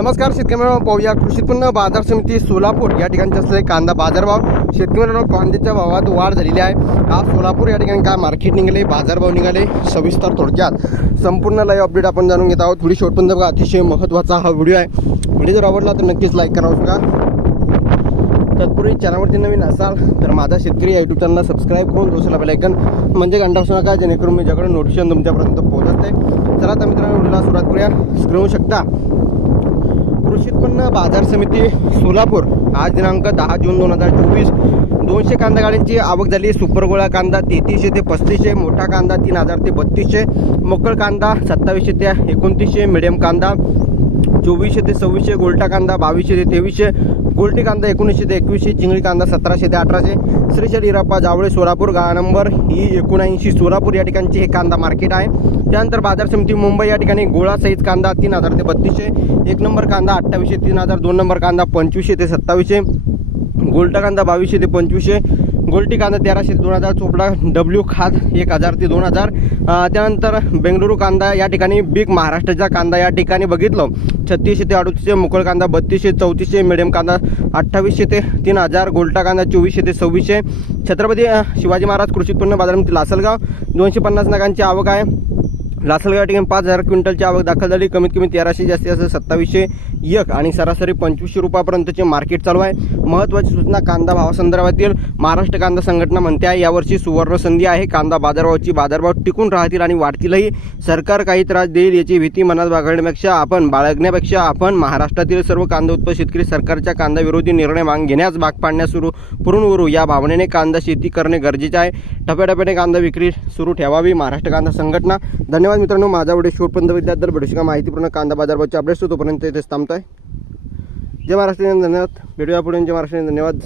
नमस्कार शेतकरी मित्रांनो पाहूया कृषी उत्पन्न बाजार समिती सोलापूर. या ठिकाणचे असलेले कांदा बाजारभाव शेतकरी मित्रांनो कांद्याच्या भावात वाढ झालेली आहे. आज सोलापूर या ठिकाणी काय मार्केट निघाले बाजारभाव निघाले सविस्तर थोडक्यात संपूर्ण लाईव्ह अपडेट आपण जाणून घेत आहोत. थोडी शेवटपर्यंत बघा अतिशय महत्त्वाचा हा व्हिडिओ आहे. व्हिडिओ जर आवडला तर नक्कीच लाईक करा बघा तत्पूर्वी चॅनलवरती नवीन असाल तर माझा शेतकरी यूट्यूब चॅनलला सबस्क्राईब करून दुसरा बेलायकन म्हणजे घंटा असू नका जेणेकरून मी ज्याकडे नोटिफिकेशन तुमच्यापर्यंत पोहोचत आहे चला तर मित्रांनो व्हिडिओला सुरुवात करूया. स्क्रीन शकता. कृषी उत्पन्न बाजार समिती सोलापूर आज दिनांक दहा जून दोन हजार चोवीस. दोनशे कांदा गाड्यांची आवक झाली. सुपर गोळा कांदा तेहतीसशे ते पस्तीसशे मोठा कांदा तीन हजार ते बत्तीसशे मोकळ कांदा सत्तावीसशे ते एकोणतीसशे मिडियम कांदा चोवीसशे ते सव्वीसशे गोलटा कांदा बावीसशे ते तेवीसशे गोल्टी कांदा एकोणीसशे ते एकवीसशे चिंगळी कांदा सतराशे ते अठराशे श्रीशैल इराप्पा जावळे सोलापूर गाळा नंबर ही एकोणऐंशी सोलापूर या ठिकाणचे हे कांदा मार्केट आहे. त्यानंतर बाजार समिती मुंबई या ठिकाणी गोळा साईज कांदा तीन हजार ते बत्तीसशे एक नंबर कांदा अठ्ठावीसशे तीन हजार दोन नंबर कांदा पंचवीसशे ते सत्तावीसशे गोल्टा कांदा बावीसशे ते पंचवीसशे गोल्टी कांदा तेराशे ते दोन हजार चोपडा डब्ल्यू खाद एक हजार ते दोन हजार. त्यानंतर बेंगलुरू कांदा या ठिकाणी बिग महाराष्ट्राचा कांदा या ठिकाणी बघितलं. छत्तीसशे ते अडतीसशे मोकळ कांदा बत्तीसशे चौतीसशे मिडियम कांदा अठ्ठावीसशे ते तीन हजार गोल्टा कांदा चोवीसशे ते सव्वीसशे. छत्रपती शिवाजी महाराज कृषी उत्पन्न बाजारामध्ये लासलगाव दोनशे पन्नास नगांची आवक आहे. लासलगाव ठिकाणी पाच हजार क्विंटलची आवक दाखल झाली. कमीत कमी तेराशे जास्तीत जास्त सत्तावीसशे. एक आणि सरासरी पंचवीसशे रुपयापर्यंतचे मार्केट चालू आहे. महत्त्वाची सूचना कांदा भावासंदर्भातील महाराष्ट्र कांदा संघटना म्हणते आहे. यावर्षी सुवर्ण संधी आहे. कांदा बाजारभावाची बाजारभाव टिकून राहतील आणि वाढतीलही. सरकार काही त्रास देईल याची भीती मनात बाळगण्यापेक्षा आपण बाळगण्यापेक्षा आपण महाराष्ट्रातील सर्व कांदा उत्पादक शेतकरी सरकारच्या कांदा विरोधी निर्णय माग घेण्यास भाग पाडण्यास सुरू पुरून उरू. या भावनेने कांदा शेती करणे गरजेचे आहे. टप्याटप्याने कांदा विक्री सुरू ठेवावी. महाराष्ट्र कांदा संघटना. धन्यवाद मित्रांनो. माझा व्हिडिओ शेवटपर्यंत विद्यार्थी भेटू का माहितीपूर्ण कांदा बाजारभावचे अपडेट्स तोपर्यंत होत आहे जय महाराष्ट्र धन्यवाद. भेटूया पुढे. जय महाराष्ट्रीयन धन्यवाद.